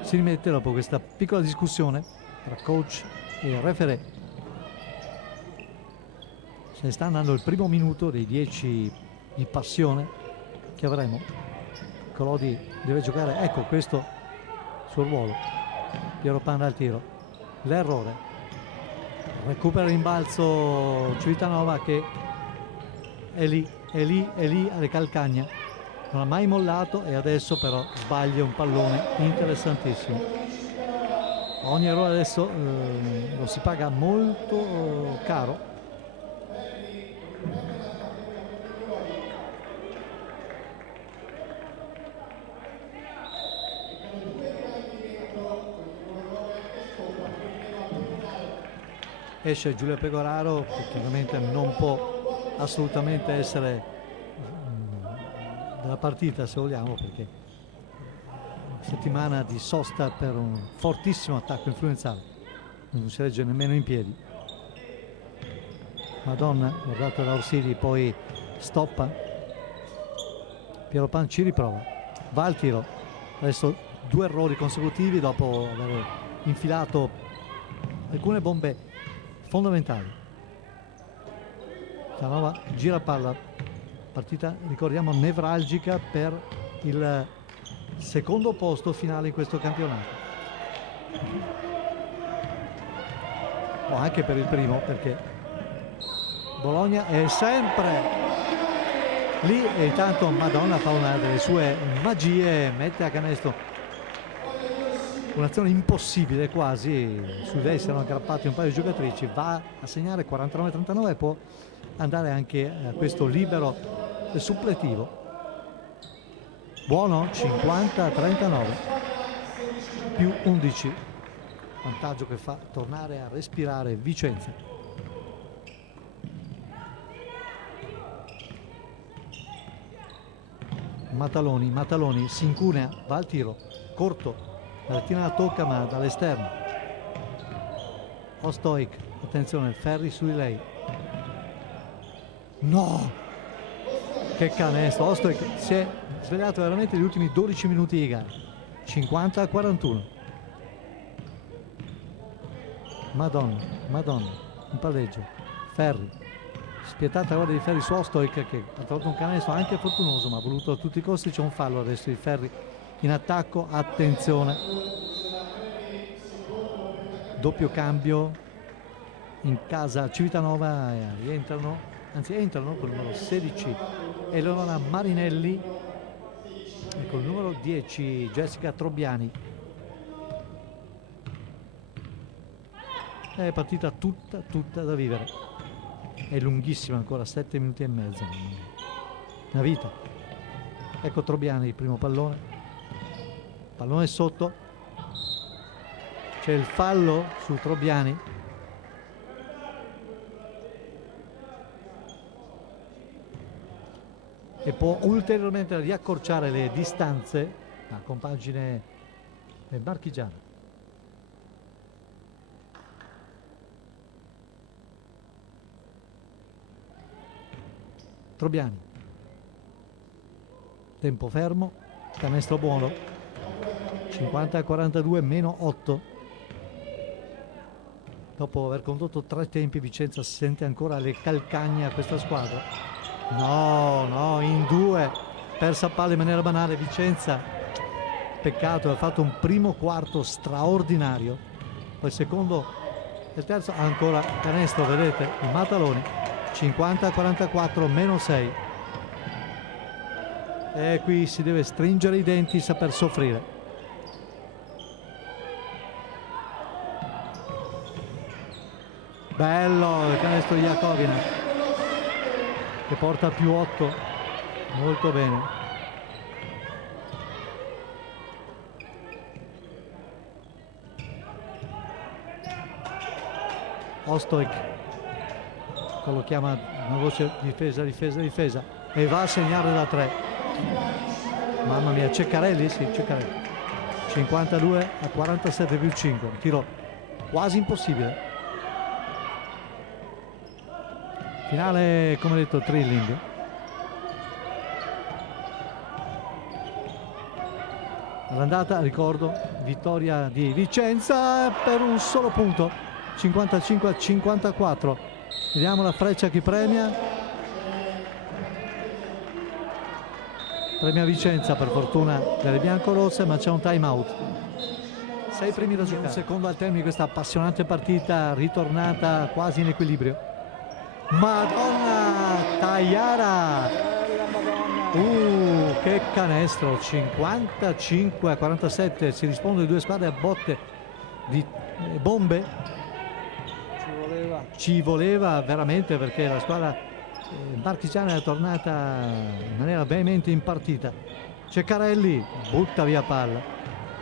si rimette dopo questa piccola discussione tra coach e referee. Se ne sta andando il primo minuto dei 10 di passione che avremo. Colodi deve giocare, ecco questo il suo ruolo. Piero Pan al tiro, l'errore. Recupera il rimbalzo Civitanova che è lì alle calcagna, non ha mai mollato e adesso però sbaglia un pallone interessantissimo. Ogni errore adesso lo si paga molto caro. Esce Giulia Pecoraro, che chiaramente non può assolutamente essere della partita, se vogliamo, perché settimana di sosta per un fortissimo attacco influenzale, non si regge nemmeno in piedi. Madonna, guardata da Orsini, poi stoppa. Piero Pan ci riprova, va al tiro. Adesso 2 errori consecutivi dopo aver infilato alcune bombe fondamentali. Canova gira palla, partita ricordiamo nevralgica per il secondo posto finale in questo campionato, o anche per il primo, perché Bologna è sempre lì. E intanto Madonna fa una delle sue magie, mette a canestro un'azione impossibile quasi, su lei si erano aggrappati un paio di giocatrici, va a segnare 49-39 e può andare anche a questo libero suppletivo. Buono, 50-39 più 11, vantaggio che fa tornare a respirare Vicenza. Mataloni si incunea, va al tiro corto, Martina la tocca ma dall'esterno. Ostoic, attenzione, Ferri su di lei. No, che canestro! Ostoic si è svegliato veramente gli ultimi 12 minuti di gara. 50-41. Madonna, un palleggio. Ferri, spietata guardia di Ferri su Ostoic, che ha trovato un canestro anche fortunoso, ma ha voluto a tutti i costi. C'è un fallo adesso di Ferri in attacco, attenzione. Doppio cambio in casa Civitanova, entrano con il numero 16 Eleonora Marinelli e con il numero 10 Jessica Trobbiani. È partita tutta da vivere, è lunghissima ancora, 7 minuti e mezzo, una vita. Ecco Trobbiani, il primo pallone sotto, c'è il fallo su Trobbiani. E può ulteriormente riaccorciare le distanze la compagine marchigiana. Trobbiani, tempo fermo, canestro buono, 50-42 meno 8. Dopo aver condotto 3 tempi, Vicenza sente ancora le calcagna a questa squadra. No, in 2, persa palla in maniera banale Vicenza, peccato, ha fatto un primo quarto straordinario, poi il secondo e il terzo ancora canestro, vedete, i Mataloni. 50-44 meno 6, e qui si deve stringere i denti, saper soffrire. Bello il canestro di Jacobina che porta a più 8, molto bene. Ostoic collochiamo una voce difesa e va a segnare da 3. Mamma mia, Ceccarelli, sì, Ceccarelli. 52-47 più 5, un tiro quasi impossibile. Finale, come detto, thrilling. All'andata, ricordo, vittoria di Vicenza per un solo punto, 55-54. Vediamo la freccia che premia. Premia Vicenza, per fortuna delle biancorosse, ma c'è un time out. 6 primi da giocare. Un secondo al termine di questa appassionante partita, ritornata quasi in equilibrio. Madonna, Taiara! Che canestro! 55-47. Si risponde di 2 squadre a botte di bombe. Ci voleva veramente, perché la squadra marchigiana è tornata in maniera veemente in partita. Ceccarelli butta via palla.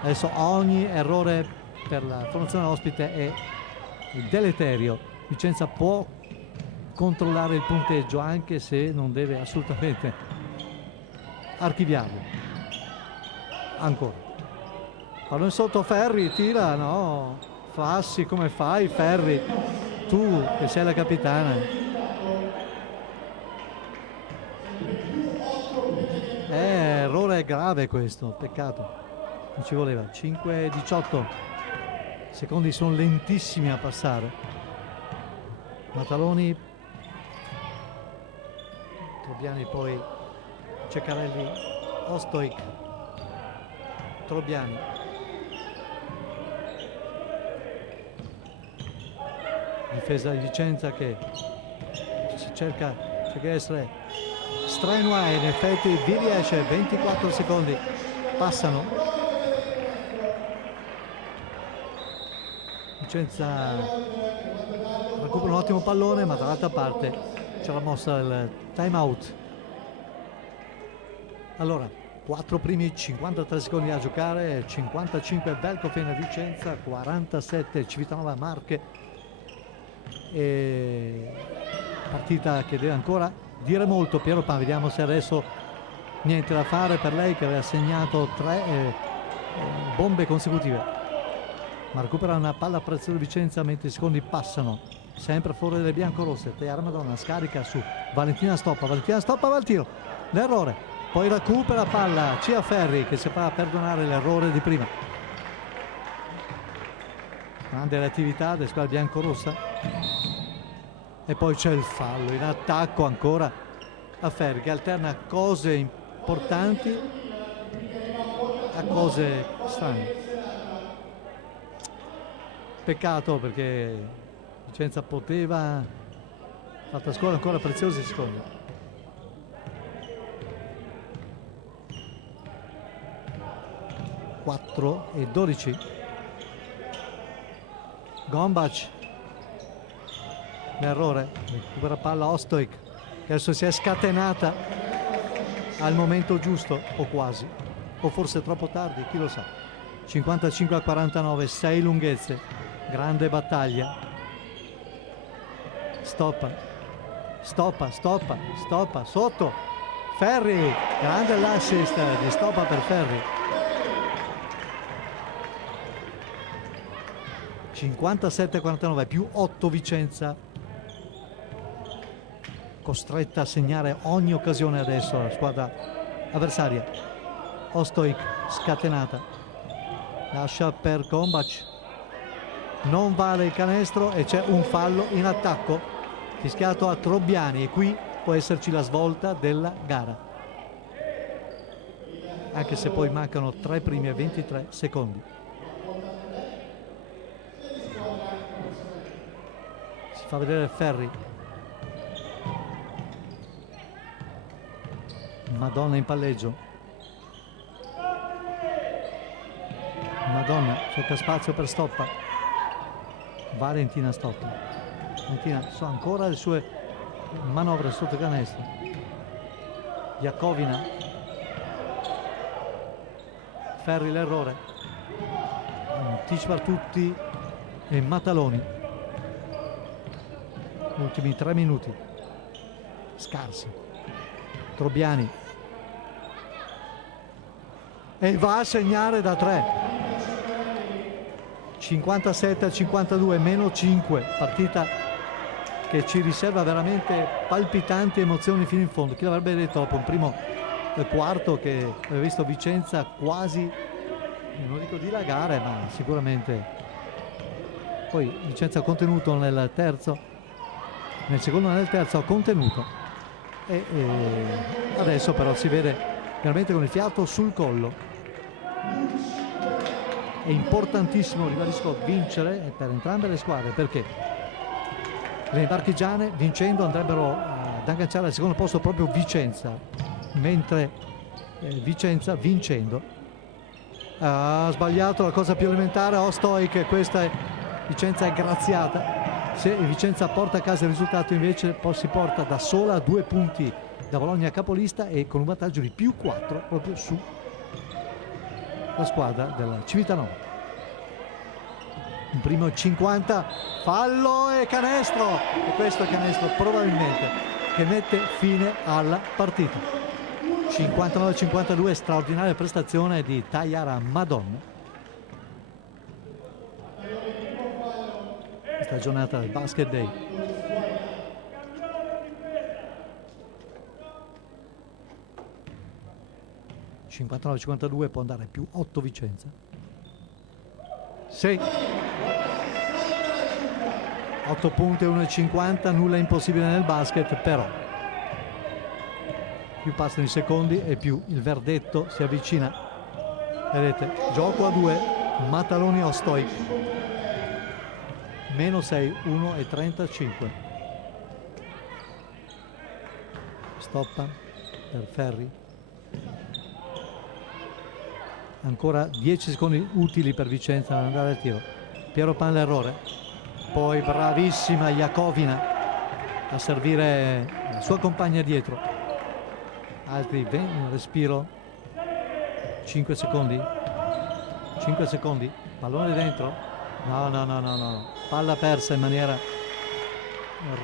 Adesso ogni errore per la formazione ospite è deleterio. Vicenza può controllare il punteggio, anche se non deve assolutamente archiviarlo. Ancora pallone sotto, Ferri tira, no, Fassi, come fai Ferri, tu che sei la capitana? Errore grave questo, peccato, non ci voleva. 5-18 secondi, sono lentissimi a passare. Mataloni, Trobiani, poi Ceccarelli, Ostojic, Trobiani, difesa di Vicenza che cerca di essere strenua e in effetti vi riesce. 24 secondi passano. Vicenza recupera un ottimo pallone, ma dall'altra parte c'è la mossa del time out. Allora 4 primi, 53 secondi a giocare, 55 Belcofen Vicenza, 47 Civitanova Marche. E partita che deve ancora dire molto. Piero Pan, vediamo se adesso niente da fare per lei che aveva segnato 3 bombe consecutive, ma recupera una palla a prezzo di Vicenza mentre i secondi passano, sempre fuori delle biancorosse. Teiara Madonna scarica su Valentina Stoppa va al tiro, l'errore, poi recupera palla Cia Ferri che si fa perdonare l'errore di prima. Grande reattività della squadra biancorossa. E poi c'è il fallo in attacco ancora a Ferri che alterna cose importanti a cose strane. Peccato perché Vicenza poteva fatta scuola ancora preziosi secondi. (4-12). Gombac, l'errore, recupera palla Ostojic che adesso si è scatenata al momento giusto, o quasi, o forse troppo tardi, chi lo sa. 55-49, 6 lunghezze, grande battaglia. Stoppa, sotto Ferri, grande l'assist di Stoppa per Ferri. 57-49 più 8 Vicenza, costretta a segnare ogni occasione adesso la squadra avversaria. Ostojic scatenata, lascia per Gombac, non vale il canestro e c'è un fallo in attacco fischiato a Trobiani, e qui può esserci la svolta della gara, anche se poi mancano 3 primi e 23 secondi. Si fa vedere Ferri, Madonna in palleggio, Madonna cerca spazio per Stoppa, Valentina Stoppa, Valentina so ancora le sue manovre sotto canestro. Iacovina, Ferri l'errore, anticipa tutti e Mataloni. Ultimi 3 minuti scarsi. Trobiani e va a segnare da 3. 57-52, meno 5, partita che ci riserva veramente palpitanti emozioni fino in fondo. Chi l'avrebbe detto dopo un primo quarto che aveva visto Vicenza quasi, non dico dilagare, ma sicuramente poi Vicenza ha contenuto nel terzo, nel secondo e nel terzo ha contenuto, e adesso però si vede veramente con il fiato sul collo. È importantissimo, ribadisco, vincere per entrambe le squadre, perché le marchigiane vincendo andrebbero ad agganciare al secondo posto proprio Vicenza, mentre Vicenza vincendo ha sbagliato la cosa più elementare Ostojic. Questa è Vicenza è graziata. Se Vicenza porta a casa il risultato invece si porta da sola a 2 punti da Bologna capolista e con un vantaggio di più 4 proprio su la squadra della Civitanova. Un primo 50, fallo e canestro, e questo è canestro probabilmente che mette fine alla partita. 59-52, straordinaria prestazione di Tayara Madon. Questa giornata del Basket Day. (59-52) può andare più 8 Vicenza. Sì. 8 punti e 1,50, nulla è impossibile nel basket, però più passano i secondi e più il verdetto si avvicina. Vedete, gioco a 2, Mataloni Ostojic, -6, 1,35. Stoppa per Ferri. Ancora 10 secondi utili per Vicenza ad andare al tiro. Piero Pan l'errore, poi bravissima Jakovina a servire la sua compagna dietro. Altri 20, respiro, 5 secondi, 5 secondi, pallone dentro, no, palla persa in maniera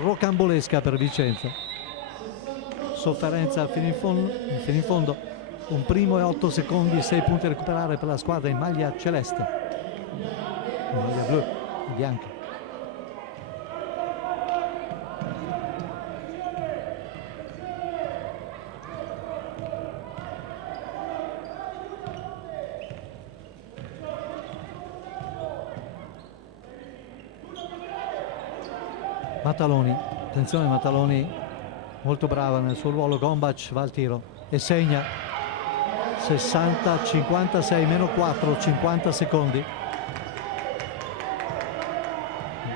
rocambolesca per Vicenza. Sofferenza fino in fondo. Un primo e 8 secondi, 6 punti a recuperare per la squadra in maglia celeste, in maglia blu e bianca. Mataloni, attenzione, Mataloni molto brava nel suo ruolo. Gombac va al tiro e segna. 60-56, -4, 50 secondi.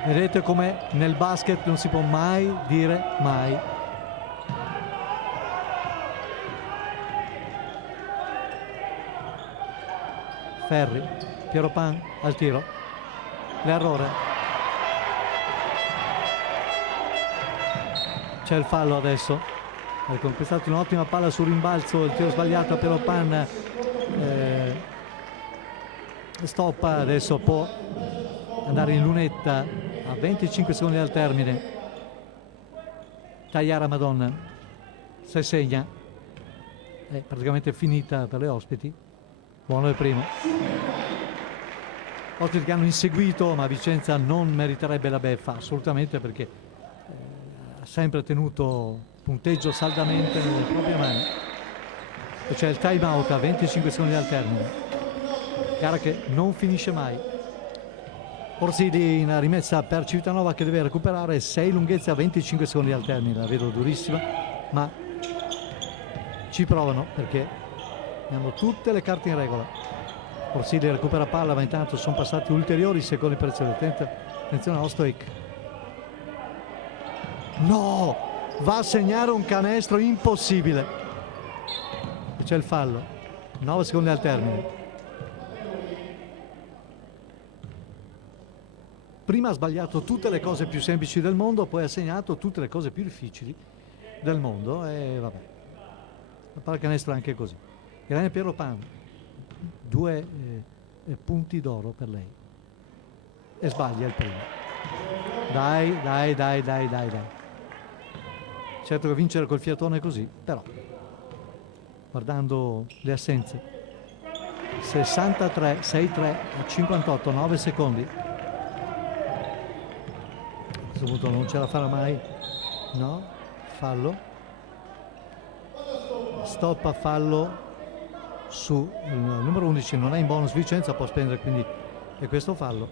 Vedete come nel basket non si può mai dire mai. Ferri, Piero Pan al tiro, l'errore, c'è il fallo adesso. Ha conquistato un'ottima palla sul rimbalzo, il tiro sbagliato a Piero Pan, stoppa, adesso può andare in lunetta a 25 secondi dal termine. Tayara Madon, se segna è praticamente finita per le ospiti. Buono il primo. Ospiti che hanno inseguito, ma Vicenza non meriterebbe la beffa assolutamente, perché ha sempre tenuto punteggio saldamente nelle proprie mani. E c'è il time out a 25 secondi dal termine, gara che non finisce mai. Orsini in rimessa per Civitanova, che deve recuperare 6 lunghezze a 25 secondi dal termine. La vedo durissima, ma ci provano perché hanno tutte le carte in regola. Orsini recupera palla, ma intanto sono passati ulteriori secondi preziosi. Attenzione a Ostojic, no, va a segnare un canestro impossibile. E c'è il fallo, 9 secondi al termine. Prima ha sbagliato tutte le cose più semplici del mondo, poi ha segnato tutte le cose più difficili del mondo e vabbè, la pallacanestro è anche così. Grande Piero Pan, 2 punti d'oro per lei e sbaglia il primo. Dai. Certo che vincere col fiatone così, però guardando le assenze, 63, 6-3 a 58, 9 secondi. A questo punto non ce la farà mai, no, fallo, stoppa, fallo su il numero 11, non è in bonus Vicenza, può spendere quindi e questo fallo.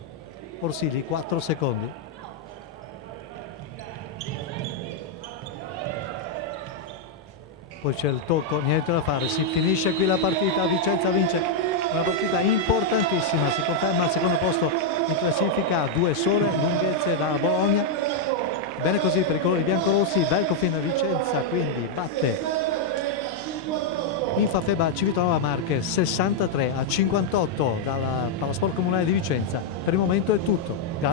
Orsini, 4 secondi. Poi c'è il tocco, niente da fare, si finisce qui la partita. Vicenza vince una partita importantissima, si conferma al secondo posto in classifica, a 2 sole lunghezze da Bologna. Bene così per i colori biancorossi. Belcofin Vicenza quindi batte Infafeba Civitanova Marche 63 a 58 dalla Palasport Comunale di Vicenza. Per il momento è tutto. Grazie.